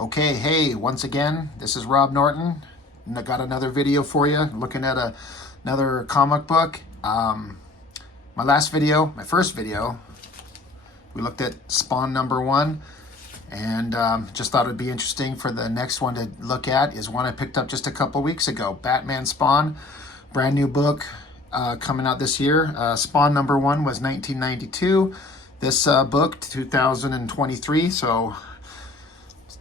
Okay, hey, once again, this is Rob Norton. I got another video for you, looking at another comic book. My first video, we looked at Spawn #1, and just thought it would be interesting for the next one to look at is one I picked up just a couple weeks ago, Batman Spawn, brand new book coming out this year. Spawn #1 was 1992. This book, 2023, so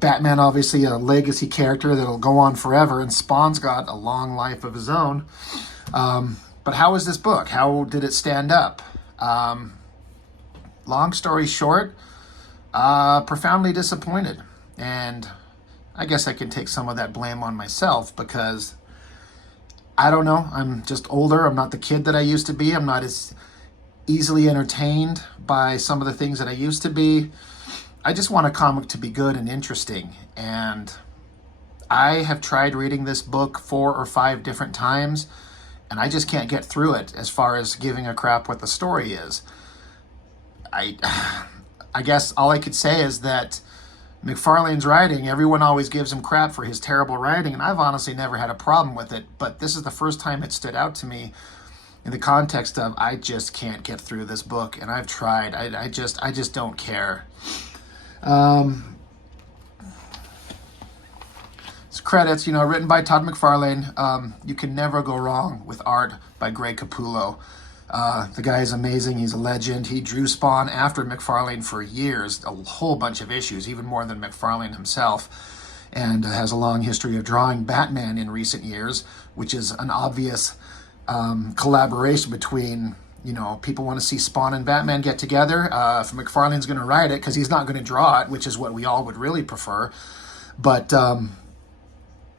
Batman, obviously a legacy character that'll go on forever, and Spawn's got a long life of his own. But how is this book? How did it stand up? Long story short, profoundly disappointed. And I guess I can take some of that blame on myself because, I don't know, I'm just older. I'm not the kid that I used to be. I'm not as easily entertained by some of the things that I used to be. I just want a comic to be good and interesting, and I have tried reading this book 4 or 5 different times, and I just can't get through it as far as giving a crap what the story is. I guess all I could say is that McFarlane's writing, everyone always gives him crap for his terrible writing, and I've honestly never had a problem with it, but this is the first time it stood out to me in the context of I just can't get through this book, and I've tried. I just don't care. It's credits, written by Todd McFarlane. You can never go wrong with art by Greg Capullo. The guy is amazing. He's a legend. He drew Spawn after McFarlane for years, a whole bunch of issues, even more than McFarlane himself, and has a long history of drawing Batman in recent years, which is an obvious collaboration between, people want to see Spawn and Batman get together. If McFarlane's going to write it, because he's not going to draw it, which is what we all would really prefer. But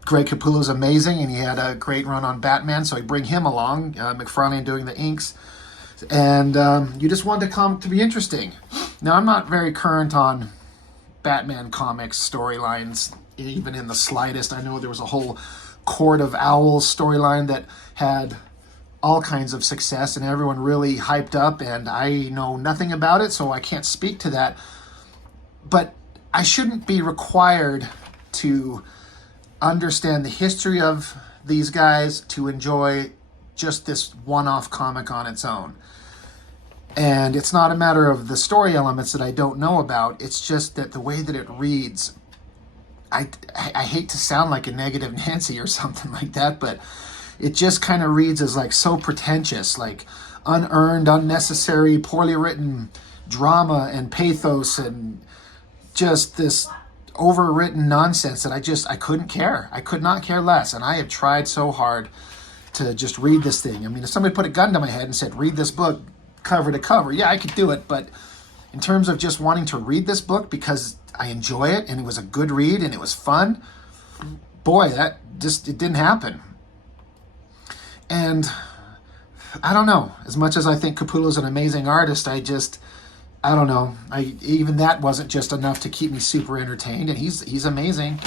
Greg Capullo's amazing, and he had a great run on Batman, so I bring him along, McFarlane doing the inks. And you just want the comic to be interesting. Now, I'm not very current on Batman comics storylines, even in the slightest. I know there was a whole Court of Owls storyline that had all kinds of success and everyone really hyped up, and I know nothing about it, so I can't speak to that. But I shouldn't be required to understand the history of these guys to enjoy just this one-off comic on its own. And it's not a matter of the story elements that I don't know about, it's just that the way that it reads, I hate to sound like a negative Nancy or something like that, but it just kind of reads as like so pretentious, like unearned, unnecessary, poorly written drama and pathos and just this overwritten nonsense that I couldn't care. I could not care less. And I have tried so hard to just read this thing. I mean, if somebody put a gun to my head and said, read this book cover to cover, yeah, I could do it. But in terms of just wanting to read this book because I enjoy it and it was a good read and it was fun, boy, it didn't happen. And I don't know, as much as I think Capullo's an amazing artist, I don't know. Even that wasn't just enough to keep me super entertained, and he's amazing.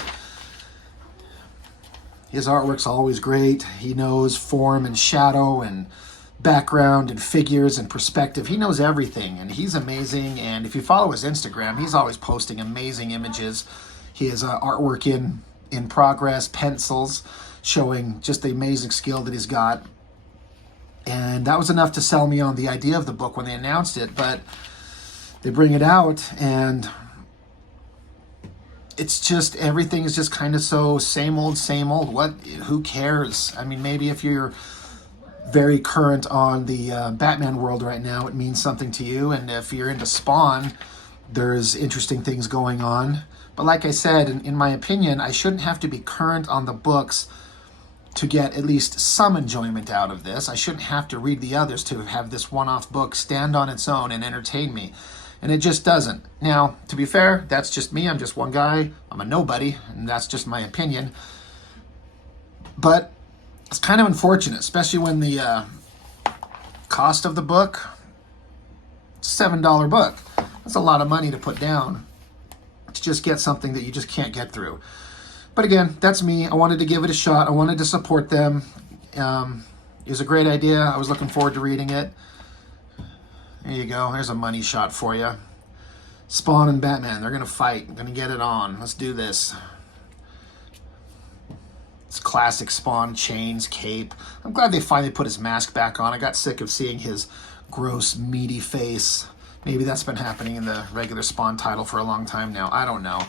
His artwork's always great. He knows form and shadow and background and figures and perspective. He knows everything, and he's amazing. And if you follow his Instagram, he's always posting amazing images. He has artwork in progress, pencils, showing just the amazing skill that he's got. And that was enough to sell me on the idea of the book when they announced it, but they bring it out and it's just, everything is just kind of so same old. Who cares? I mean, maybe if you're very current on the Batman world right now, it means something to you, and if you're into Spawn, there's interesting things going on. But like I said, in my opinion, I shouldn't have to be current on the books to get at least some enjoyment out of this. I shouldn't have to read the others to have this one-off book stand on its own and entertain me. And it just doesn't. Now, to be fair, that's just me. I'm just one guy. I'm a nobody, and that's just my opinion. But it's kind of unfortunate, especially when the cost of the book, it's a $7 book. That's a lot of money to put down to just get something that you just can't get through. But again, that's me. I wanted to give it a shot. I wanted to support them. It was a great idea. I was looking forward to reading it. There you go. There's a money shot for you. Spawn and Batman, they're going to fight. I'm going to get it on. Let's do this. It's classic Spawn, chains, cape. I'm glad they finally put his mask back on. I got sick of seeing his gross, meaty face. Maybe that's been happening in the regular Spawn title for a long time now. I don't know.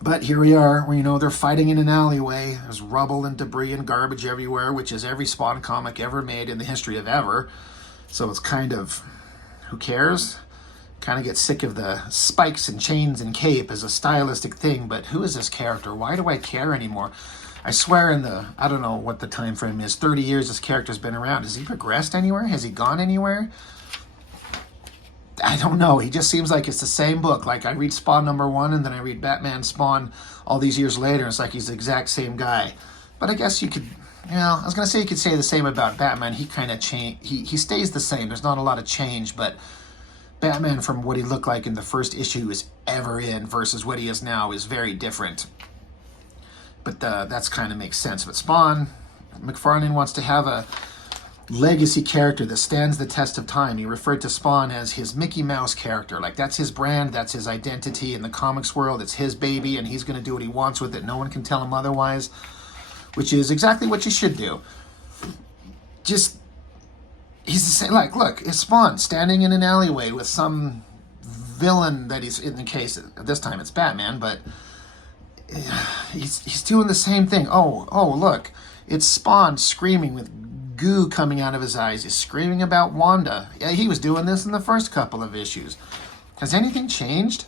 But here we are, you know, they're fighting in an alleyway. There's rubble and debris and garbage everywhere, which is every Spawn comic ever made in the history of ever. So it's kind of, who cares? Kind of get sick of the spikes and chains and cape as a stylistic thing, but who is this character? Why do I care anymore? I swear in the, I don't know what the time frame is, 30 years this character's been around. Has he progressed anywhere? Has he gone anywhere? I don't know. He just seems like it's the same book. Like I read Spawn #1 and then I read Batman Spawn all these years later. It's like he's the exact same guy. But I guess you could, you know, I was going to say you could say the same about Batman. He kind of he stays the same. There's not a lot of change, but Batman from what he looked like in the first issue is ever in versus what he is now is very different. But that's kind of makes sense. But Spawn, McFarlane wants to have a legacy character that stands the test of time. He referred to Spawn as his Mickey Mouse character. Like that's his brand, that's his identity in the comics world. It's his baby and he's going to do what he wants with it. No one can tell him otherwise, which is exactly what you should do. Just, he's the same, like, look, it's Spawn standing in an alleyway with some villain that he's, in the case, this time it's Batman, but he's doing the same thing. Oh, look, it's Spawn screaming with goo coming out of his eyes. He's screaming about Wanda. Yeah, he was doing this in the first couple of issues. Has anything changed?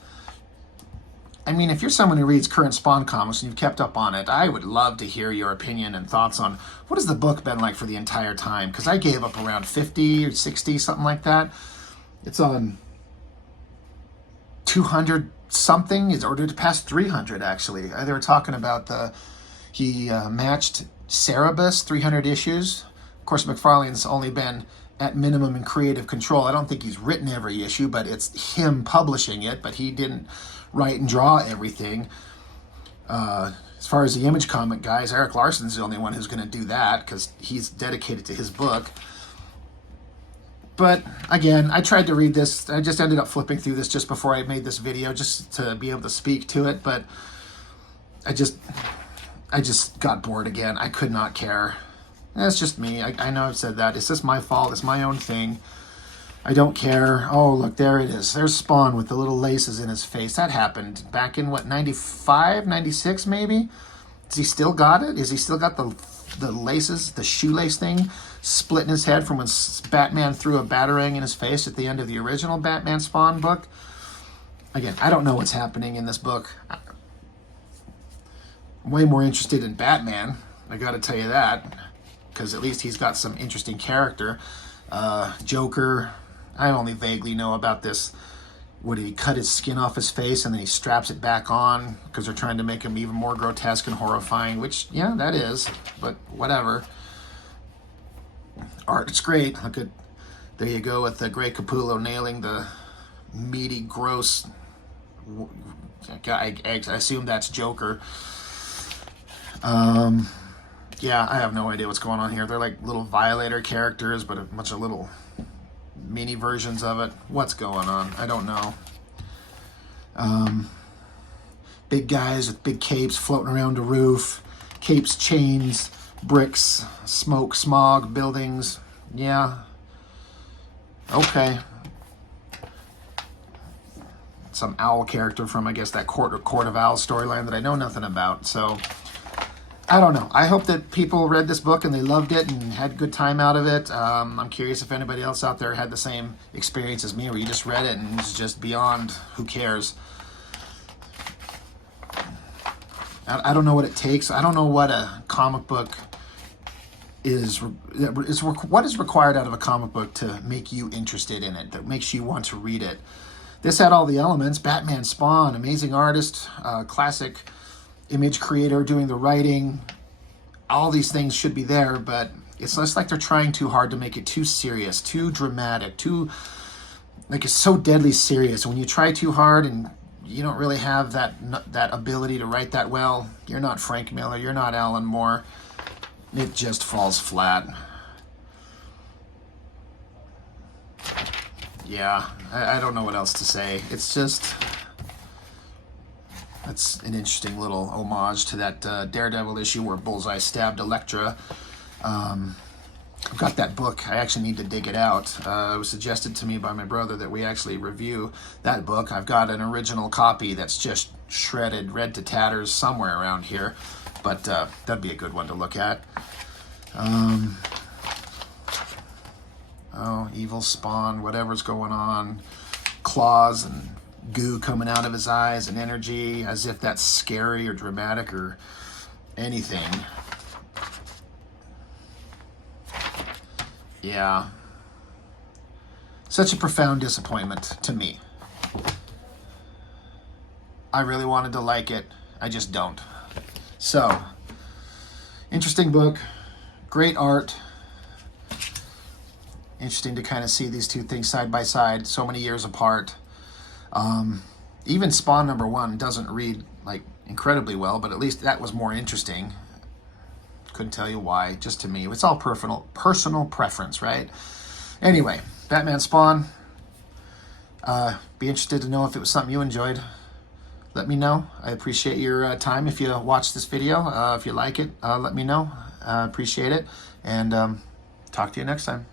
I mean, if you're someone who reads current Spawn comics and you've kept up on it, I would love to hear your opinion and thoughts on what has the book been like for the entire time, because I gave up around 50 or 60, something like that. It's on 200 something, it's ordered past 300 actually. They were talking about he matched Cerebus, 300 issues. Of course, McFarlane's only been at minimum in creative control. I don't think he's written every issue, but it's him publishing it, but he didn't write and draw everything. As far as the Image comic guys, Eric Larson's the only one who's going to do that because he's dedicated to his book. But again, I tried to read this. I just ended up flipping through this just before I made this video just to be able to speak to it, but I just got bored again. I could not care. That's just me. I know I've said that. It's just my fault. It's my own thing. I don't care. Oh, look, there it is. There's Spawn with the little laces in his face. That happened back in, what, 95, 96 maybe? Has he still got it? Has he still got the laces, the shoelace thing split in his head from when Batman threw a batarang in his face at the end of the original Batman Spawn book? Again, I don't know what's happening in this book. I'm way more interested in Batman. I got to tell you that. Because at least he's got some interesting character. Joker, I only vaguely know about this. Would he cut his skin off his face and then he straps it back on because they're trying to make him even more grotesque and horrifying, which, yeah, that is, but whatever. Art, it's great. Look at, there you go with Greg Capullo nailing the meaty, gross, I assume that's Joker. Yeah, I have no idea what's going on here. They're like little Violator characters, but a bunch of little mini versions of it. What's going on? I don't know. Big guys with big capes floating around a roof. Capes, chains, bricks, smoke, smog, buildings. Yeah. Okay. Some owl character from, I guess, that Court of Owls storyline that I know nothing about, so I don't know. I hope that people read this book and they loved it and had a good time out of it. I'm curious if anybody else out there had the same experience as me where you just read it and it's just beyond who cares. I don't know what it takes. I don't know what a comic book is what is required out of a comic book to make you interested in it, that makes you want to read it. This had all the elements: Batman, Spawn, amazing artist, classic Image creator doing the writing. All these things should be there, but it's less like they're trying too hard to make it too serious, too dramatic, too, like, it's so deadly serious. When you try too hard and you don't really have that ability to write that well, you're not Frank Miller, you're not Alan Moore. It just falls flat. Yeah, I don't know what else to say. It's just, that's an interesting little homage to that Daredevil issue where Bullseye stabbed Elektra. I've got that book. I actually need to dig it out. It was suggested to me by my brother that we actually review that book. I've got an original copy that's just shredded, read to tatters somewhere around here, but that'd be a good one to look at. Oh, evil Spawn, whatever's going on. Claws and goo coming out of his eyes and energy, as if that's scary or dramatic or anything. Yeah. Such a profound disappointment to me. I really wanted to like it. I just don't. So, interesting book. Great art. Interesting to kind of see these two things side by side, so many years apart. Even Spawn #1 doesn't read like incredibly well, but at least that was more interesting. Couldn't tell you why, just to me. It's all personal preference, right? Anyway, Batman Spawn. Be interested to know if it was something you enjoyed. Let me know. I appreciate your time. If you watch this video, if you like it, let me know. Appreciate it. And talk to you next time.